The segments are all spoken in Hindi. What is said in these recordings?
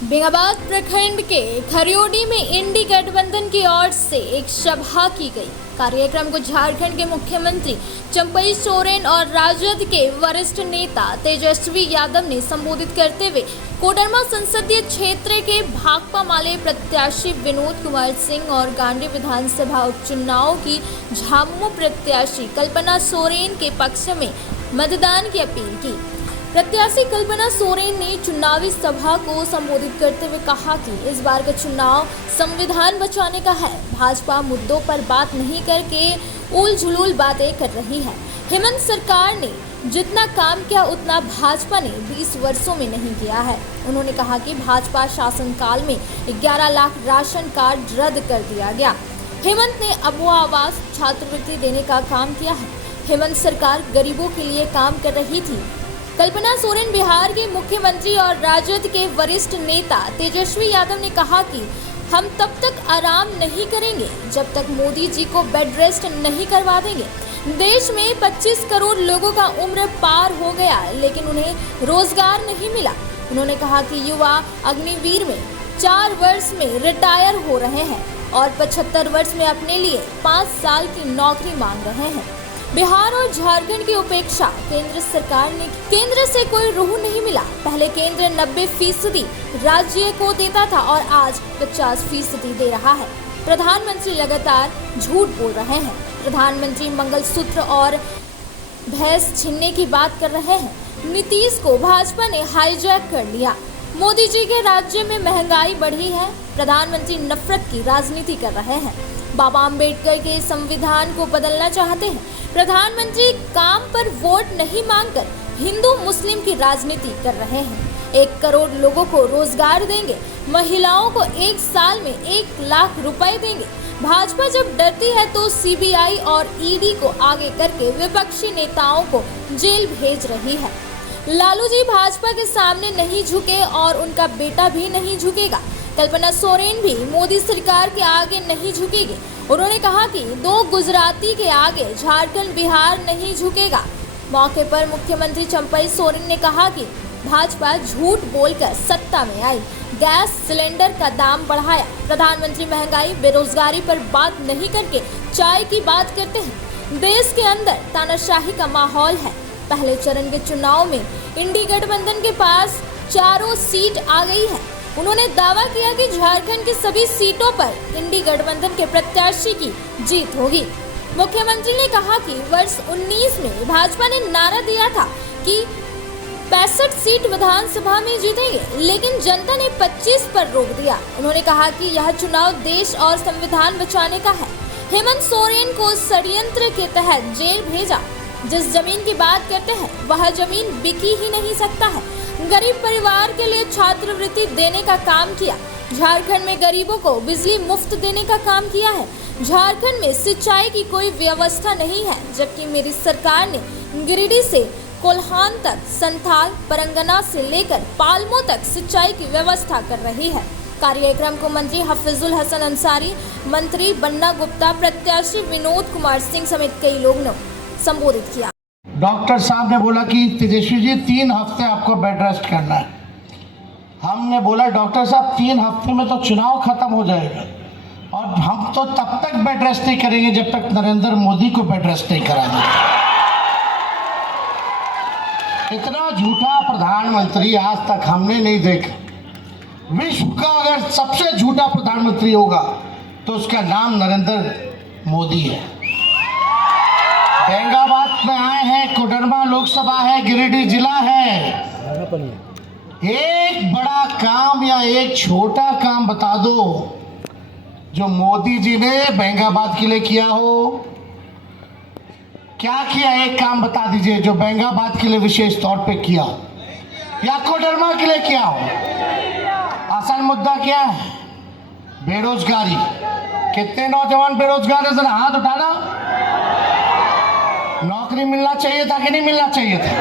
बेंगाबाद प्रखंड के खरियोडी में इंडी गठबंधन की ओर से एक सभा की गई। कार्यक्रम को झारखंड के मुख्यमंत्री चंपई सोरेन और राजद के वरिष्ठ नेता तेजस्वी यादव ने संबोधित करते हुए कोडरमा संसदीय क्षेत्र के भाकपा माले प्रत्याशी विनोद कुमार सिंह और गांडी विधानसभा उपचुनाव की झामुमो प्रत्याशी कल्पना सोरेन के पक्ष में मतदान की अपील की। प्रत्याशी कल्पना सोरेन ने चुनावी सभा को संबोधित करते हुए कहा कि इस बार का चुनाव संविधान बचाने का है। भाजपा मुद्दों पर बात नहीं करके उल झुलूल बातें कर रही है। हेमंत सरकार ने जितना काम किया उतना भाजपा ने 20 वर्षों में नहीं किया है। उन्होंने कहा कि भाजपा शासनकाल में 11 लाख राशन कार्ड रद्द कर दिया गया। हेमंत ने अबुआ आवास छात्रवृत्ति देने का काम किया है। हेमंत सरकार गरीबों के लिए काम कर रही थी। कल्पना सोरेन बिहार के मुख्यमंत्री और राजद के वरिष्ठ नेता तेजस्वी यादव ने कहा कि हम तब तक आराम नहीं करेंगे जब तक मोदी जी को बेड रेस्ट नहीं करवा देंगे। देश में 25 करोड़ लोगों का उम्र पार हो गया लेकिन उन्हें रोजगार नहीं मिला। उन्होंने कहा कि युवा अग्निवीर में 4 वर्ष में रिटायर हो रहे हैं और 75 वर्ष में अपने लिए 5 साल की नौकरी मांग रहे हैं। बिहार और झारखंड की उपेक्षा केंद्र सरकार ने केंद्र से कोई रूह नहीं मिला। पहले केंद्र 90% राज्य को देता था और आज 50% दे रहा है। प्रधानमंत्री लगातार झूठ बोल रहे हैं। प्रधानमंत्री मंगलसूत्र और भैंस छीनने की बात कर रहे हैं। नीतीश को भाजपा ने हाईजैक कर लिया। मोदी जी के राज्य में महंगाई बढ़ी है। प्रधानमंत्री नफरत की राजनीति कर रहे हैं। बाबा अंबेडकर के संविधान को बदलना चाहते हैं। प्रधानमंत्री काम पर वोट नहीं मांगकर हिंदू मुस्लिम की राजनीति कर रहे हैं। 1 करोड़ लोगों को रोजगार देंगे। महिलाओं को 1 साल में 1 लाख रुपए देंगे। भाजपा जब डरती है तो सीबीआई और ईडी को आगे करके विपक्षी नेताओं को जेल भेज रही है। लालू जी भाजपा के सामने नहीं झुके और उनका बेटा भी नहीं झुकेगा। कल्पना सोरेन भी मोदी सरकार के आगे नहीं झुकेगी। उन्होंने कहा कि 2 गुजराती के आगे झारखंड बिहार नहीं झुकेगा। मौके पर मुख्यमंत्री चंपई सोरेन ने कहा कि भाजपा झूठ बोलकर सत्ता में आई, गैस सिलेंडर का दाम बढ़ाया। प्रधानमंत्री महंगाई बेरोजगारी पर बात नहीं करके चाय की बात करते हैं। देश के अंदर तानाशाही का माहौल है। पहले चरण के चुनाव में इंडी गठबंधन के पास 4 सीट आ गई है। उन्होंने दावा किया कि झारखंड की सभी सीटों पर इंडी गठबंधन के प्रत्याशी की जीत होगी। मुख्यमंत्री ने कहा कि वर्ष 19 में भाजपा ने नारा दिया था कि 65 सीट विधानसभा में जीतेंगे, लेकिन जनता ने 25 पर रोक दिया। उन्होंने कहा कि यह चुनाव देश और संविधान बचाने का है। हेमंत सोरेन को षड्यंत्र के तहत जेल भेजा। जिस जमीन की बात करते हैं वह जमीन बिकी ही नहीं सकता है। गरीब परिवार के लिए छात्रवृत्ति देने का काम किया। झारखंड में गरीबों को बिजली मुफ्त देने का काम किया है। झारखंड में सिंचाई की कोई व्यवस्था नहीं है, जबकि मेरी सरकार ने गिरिडीह से कोल्हान तक, संथाल परगना से लेकर पालमो तक सिंचाई की व्यवस्था कर रही है। कार्यक्रम को मंत्री हफीजुल हसन अंसारी, मंत्री बन्ना गुप्ता, प्रत्याशी विनोद कुमार सिंह समेत कई लोग ने संबोधित किया। डॉक्टर साहब ने बोला कि तेजस्वी जी 3 हफ्ते आपको बेड रेस्ट करना है। हमने बोला डॉक्टर साहब 3 हफ्ते में तो चुनाव खत्म हो जाएगा और हम तो तब तक बेड रेस्ट नहीं करेंगे जब तक नरेंद्र मोदी को बेड रेस्ट नहीं कराएंगे। इतना झूठा प्रधानमंत्री आज तक हमने नहीं देखा। विश्व का अगर सबसे झूठा प्रधानमंत्री होगा तो उसका नाम नरेंद्र मोदी है। बेंगाबाद में आए हैं, कोडरमा लोकसभा है, गिरिडीह जिला है। एक बड़ा काम या एक छोटा काम बता दो जो मोदी जी ने बेंगाबाद के लिए किया हो। क्या किया? एक काम बता दीजिए जो बेंगाबाद के लिए विशेष तौर पे किया या कोडरमा के लिए किया हो। असल मुद्दा क्या है? बेरोजगारी। कितने नौजवान बेरोजगार है? जरा हाथ उठाना। नौकरी मिलना चाहिए था कि नहीं मिलना चाहिए था?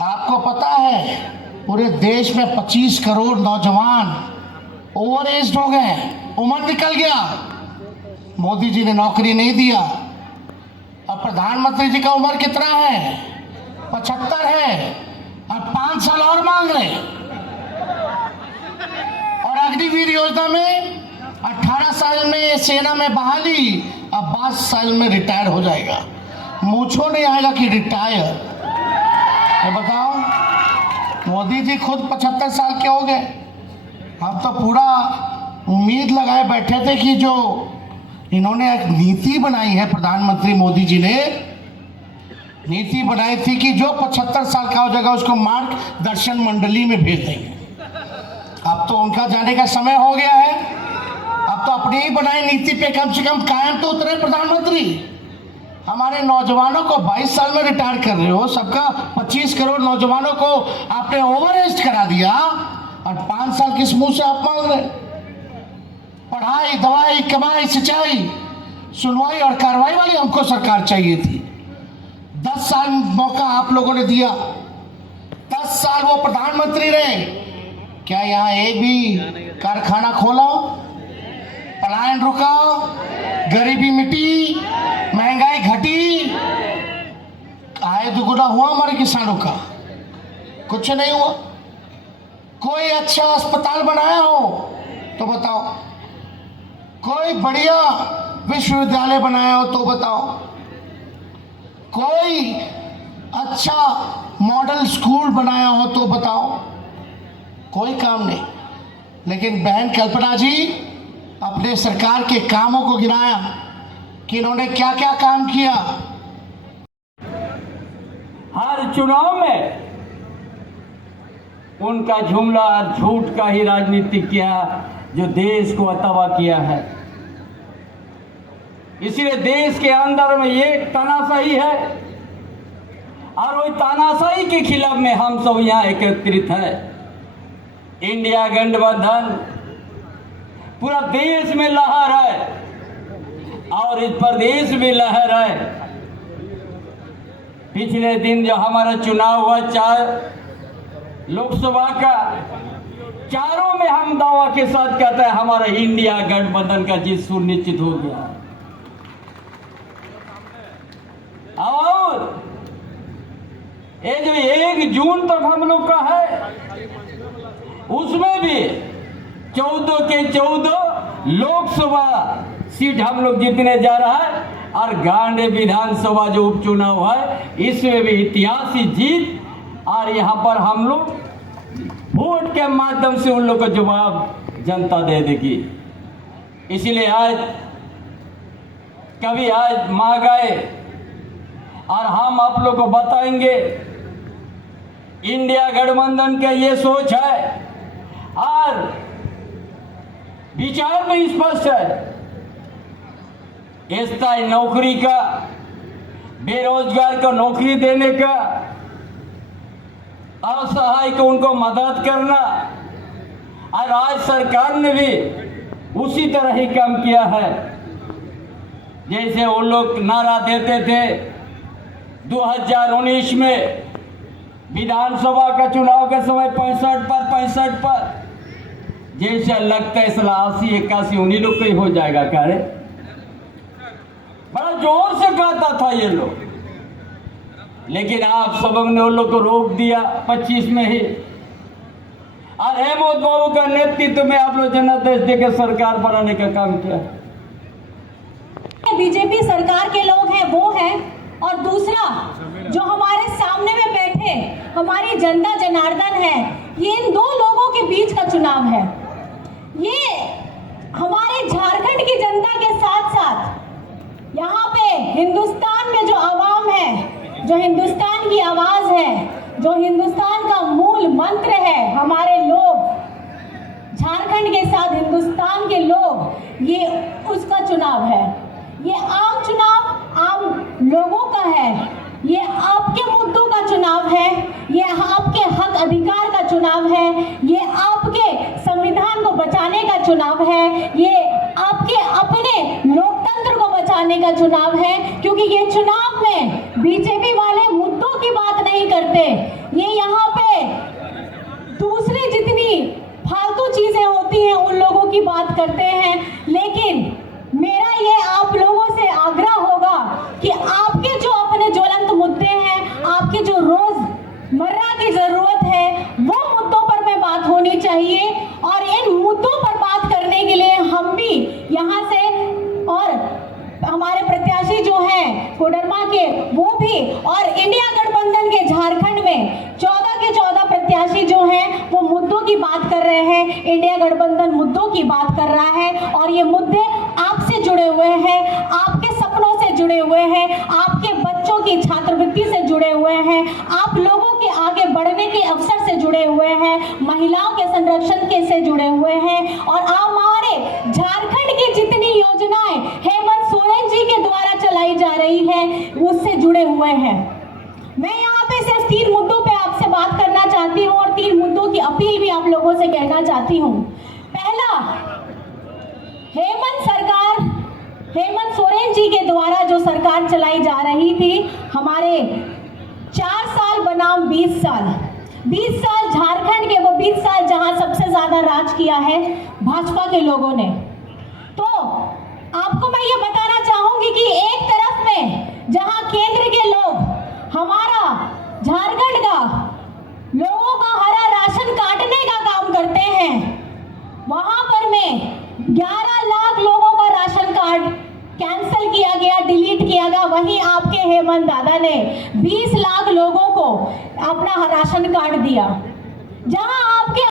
आपको पता है पूरे देश में 25 करोड़ नौजवान ओवर एज हो गए, उम्र निकल गया। मोदी जी ने नौकरी नहीं दिया। और प्रधानमंत्री जी का उम्र कितना है? 75 है और 5 साल और मांग रहे। अग्निवीर योजना में 18 साल में सेना में बहाली, अब 22 साल में रिटायर हो जाएगा। मूछो नहीं आएगा कि रिटायर। ये बताओ, मोदी जी खुद 75 साल के हो गए। हम तो पूरा उम्मीद लगाए बैठे थे कि जो इन्होंने एक नीति बनाई है, प्रधानमंत्री मोदी जी ने नीति बनाई थी कि जो 75 साल का हो जाएगा उसको मार्गदर्शन मंडली में भेज देंगे। अब तो उनका जाने का समय हो गया है। अब तो अपनी ही बनाई नीति पे कम से कम कायम तो उतरे प्रधानमंत्री। हमारे नौजवानों को 22 साल में रिटायर कर रहे हो, सबका 25 करोड़ नौजवानों को आपने ओवर एज करा दिया और 5 साल किस मुंह से आप मांग रहे? पढ़ाई, दवाई, कमाई, सिंचाई, सुनवाई और कार्रवाई वाली हमको सरकार चाहिए थी। 10 साल मौका आप लोगों ने दिया, 10 साल वो प्रधानमंत्री रहे। क्या यहाँ एक भी कारखाना खोला, पलायन रुका, गरीबी मिटी, महंगाई घटी, आय दुगुना हुआ हमारे किसानों का? कुछ नहीं हुआ। कोई अच्छा अस्पताल बनाया हो तो बताओ, कोई बढ़िया विश्वविद्यालय बनाया हो तो बताओ, कोई अच्छा मॉडल स्कूल बनाया हो तो बताओ। कोई काम नहीं। लेकिन बहन कल्पना जी अपने सरकार के कामों को गिनाया कि इन्होंने क्या क्या काम किया। हर चुनाव में उनका जुमला और झूठ का ही राजनीति किया, जो देश को तबाह किया है। इसलिए देश के अंदर में ये तानाशाही है और वही तानाशाही के खिलाफ में हम सब यहाँ एकत्रित हैं। इंडिया गठबंधन पूरा देश में लहर है और इस प्रदेश में लहर है। पिछले दिन जो हमारा चुनाव हुआ 4 लोकसभा का, चारों में हम दावा के साथ कहते हैं हमारा इंडिया गठबंधन का जीत सुनिश्चित हो गया। और ये जो 1 जून तक हम लोग का है, उसमें भी 14 के 14 लोकसभा सीट हम लोग जीतने जा रहा है। और गांधी विधानसभा जो उपचुनाव है, इसमें भी ऐतिहासिक जीत। और यहाँ पर हम लोग वोट के माध्यम से उन लोग को जवाब जनता दे देगी। इसलिए आज महंगाई और हम आप लोग को बताएंगे। इंडिया गठबंधन का ये सोच है और विचार में स्पष्ट है। स्थायी नौकरी का, बेरोजगार को नौकरी देने का, असहाय को उनको मदद करना। और आज सरकार ने भी उसी तरह ही काम किया है। जैसे वो लोग नारा देते थे 2019 में विधानसभा का चुनाव के समय 65 पर, जैसे लगता है 80 81 उन्हीं लोग का ही हो जाएगा। क्या रे, बड़ा जोर से कहता था ये लोग, लेकिन आप सब ने उन लोग को रोक दिया 25 में ही। और हेमंत बाबू का नेतृत्व में आप लोग जनादेश देकर सरकार बनाने का काम किया। बीजेपी सरकार के लोग हैं वो हैं, और दूसरा जो हमारे सामने में बैठे हमारी जनता जनार्दन है, ये इन 2 लोगों के बीच का चुनाव है। ये हमारे झारखंड की जनता के साथ साथ यहाँ पे हिंदुस्तान में जो आवाम है, जो हिंदुस्तान की आवाज है, जो हिंदुस्तान का मूल मंत्र है, हमारे लोग झारखंड के साथ हिंदुस्तान के लोग, ये उसका चुनाव है। ये आम चुनाव आम लोगों का है। ये आपके मुद्दों का चुनाव है। ये आपके हक अधिकार का चुनाव है। ये आपके संविधान को बचाने का चुनाव है। ये आपके अपने लोकतंत्र को बचाने का चुनाव है। क्योंकि ये चुनाव में बीजेपी वाले मुद्दों की बात नहीं करते। ये यहाँ पे दूसरी जितनी फालतू चीजें होती हैं उन लोगों की बात करते हैं। लेकिन मेरा ये आप लोगों से आग्रह होगा कि आपके जो अपने ज्वलंत मुद्दे हैं, आपके जो रोजमर्रा की जरूरत है, वो मुद्दों पर में बात होनी चाहिए। और इन मुद्दों पर की बात कर रहे हैं, इंडिया गठबंधन मुद्दों की बात कर रहा है और ये मुद्दे आपसे जुड़े हुए हैं, आपके सपनों से जुड़े हुए हैं, आपके बच्चों की छात्रवृत्ति से जुड़े हुए हैं, आप लोगों के आगे बढ़ने के अवसर से जुड़े हुए हैं, महिलाओं के संरक्षण के से जुड़े हुए हैं और हमारे झारखंड की जितनी योजनाएं हेमंत सोरेन जी के द्वारा चलाई जा रही है उससे जुड़े हुए हैं। मैं यहाँ पे सिर्फ 3 मुद्दों पे आपसे बात करना चाहती हूँ और 3 मुद्दों की अपील भी आप लोगों से कहना चाहती हूँ। पहला, हेमंत सोरेन जी के द्वारा जो सरकार चलाई जा रही थी, हमारे 4 साल बनाम 20 साल झारखंड के वो 20 साल जहां सबसे ज्यादा राज किया है भाजपा के लोगों ने। तो आपको मैं ये बताना चाहूंगी कि एक तरफ में जहां केंद्र के लोग हमारा झारखंड का लोगों का हरा राशन काटने का काम करते हैं, वहां पर में 11 लाख लोगों का राशन कार्ड कैंसिल किया गया, डिलीट किया गया। वहीं आपके हेमंत दादा ने 20 लाख लोगों को अपना राशन कार्ड दिया। जहां आपके